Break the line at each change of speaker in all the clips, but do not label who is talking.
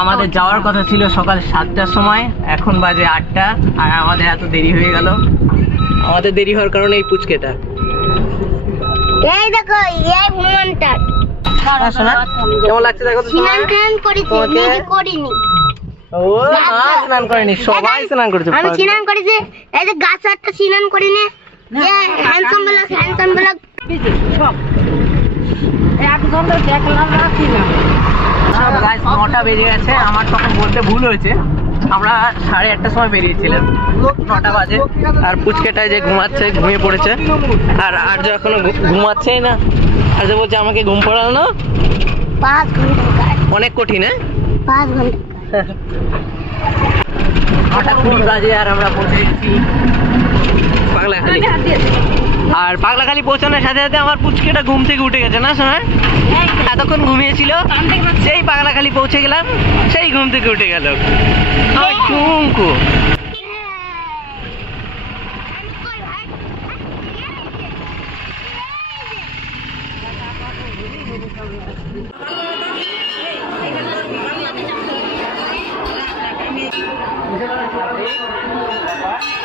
আমাদের যাওয়ার কথা ছিল সকাল সাতটার সময় এখন বাজে আটটা আর আমাদের এত দেরি হয়ে গেল আমাদের দেরি হওয়ার কারণে এই পুচকেটা
এই দেখো এই ভ্রমণটা
হ্যাঁ, কেমন লাগছে দেখো
স্নান? করেছি নিজে করিনি
ও মা স্নান করেনি সবাই স্নান করেছে
আমি স্নান করেছি এই যে গাছ একটা স্নান করিনি হ্যান্ডসাম ব্লগ হ্যান্ডসাম ব্লগ
সব। গাছ নটা বেজে গেছে। আমার তখন বলতে ভুল হয়েছে। আমরা সাড়ে আটটার সময় বেরিয়েছিলাম। নটা বাজে। আর পুচকেটায় যে ঘুমাচ্ছে ঘুমিয়ে পড়েছে। আর আর যে এখনও ঘুমাচ্ছেই না। আর যে বলছে আমাকে ঘুম পড়ানো
পাঁচ ঘণ্টা।
অনেক কঠিন হ্যাঁ?
পাঁচ ঘণ্টা।
নটা কুড়ি বাজে আর আমরা পৌঁছে গেছি। আর পাগলাখালি পৌঁছানোর সাথে সাথে আমার পুচকেটা ঘুম থেকে উঠে গেছে, না সময় এতক্ষণ ঘুমিয়েছিল, সেই পাগলাখালি পৌঁছে গেলাম, সেই ঘুম থেকে উঠে গেল। টুঙ্কু আর্য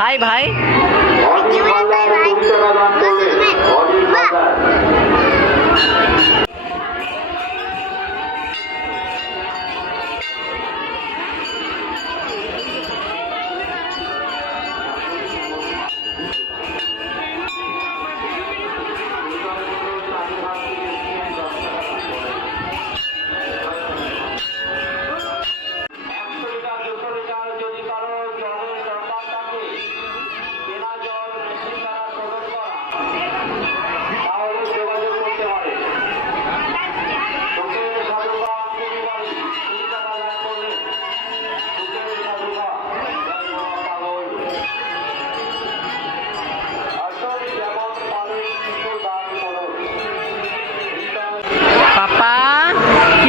ভাই ভাই।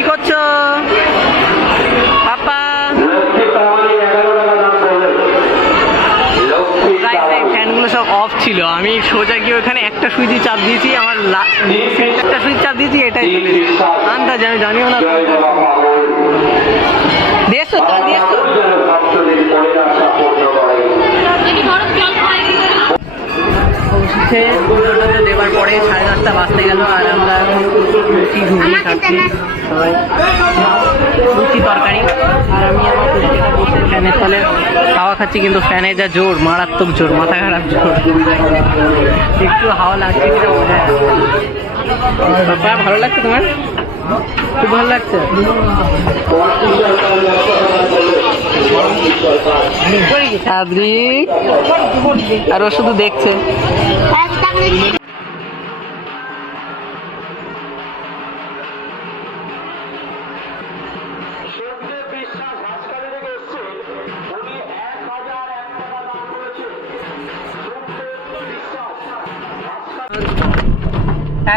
কি
করছ? পাপা? ফ্যানগুলো সব অফ ছিল। আমি সোজা গিয়ে ওখানে একটা সুইচি চাপ দিয়েছি আমার একটা সুইচ চাপ দিয়েছি এটাই আন্দাজ আমি জানিও না। দেবার পরে সাড়ে দশটা বাজতে গেল আর আমরা লুচি ঘুগনি খাচ্ছি। সবাই। লুচি তরকারি। আর আমি আমার পুষ্টিটা বসে ফ্যানের তলে হাওয়া খাচ্ছি কিন্তু ফ্যানের যা জোর মারাত্মক জোর মাথা খারাপ জোর। একটু হাওয়া লাগছে কিনা বোঝা বাবা ভালো লাগছে তোমার? খুব ভালো লাগছে। আর ও শুধু দেখছে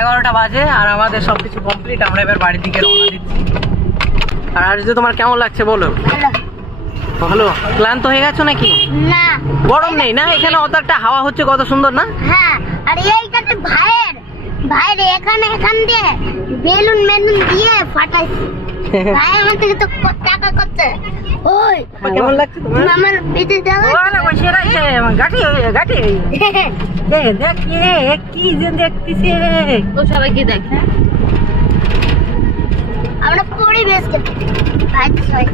এগারোটা বাজে আর আমাদের সবকিছু কমপ্লিট আমরা এবার বাড়ির দিকে রওনা দিচ্ছি। আর যে তোমার কেমন লাগছে বলো? ভালো। ক্লান্ত হয়ে গেছো নাকি?
না।
গরম নেই না? এখানে অত একটা হাওয়া হচ্ছে কত সুন্দর না?
হ্যাঁ আর এইটাতে ভাইয়ের ভাইয়ের এখানে এখান দিয়ে বেলুন মেলুন দিয়ে ফাটাইছে। ভাই আমার থেকে তো ক- টাকা করছে ওই
কেমন লাগছে তোমার?
আমার বিদেশ যাবে
গাঠি গাঠি। দেখ কি যে দেখতেছে
ও সবাইকে দেখে
আমরা পরিবেশকে ভাই সবাই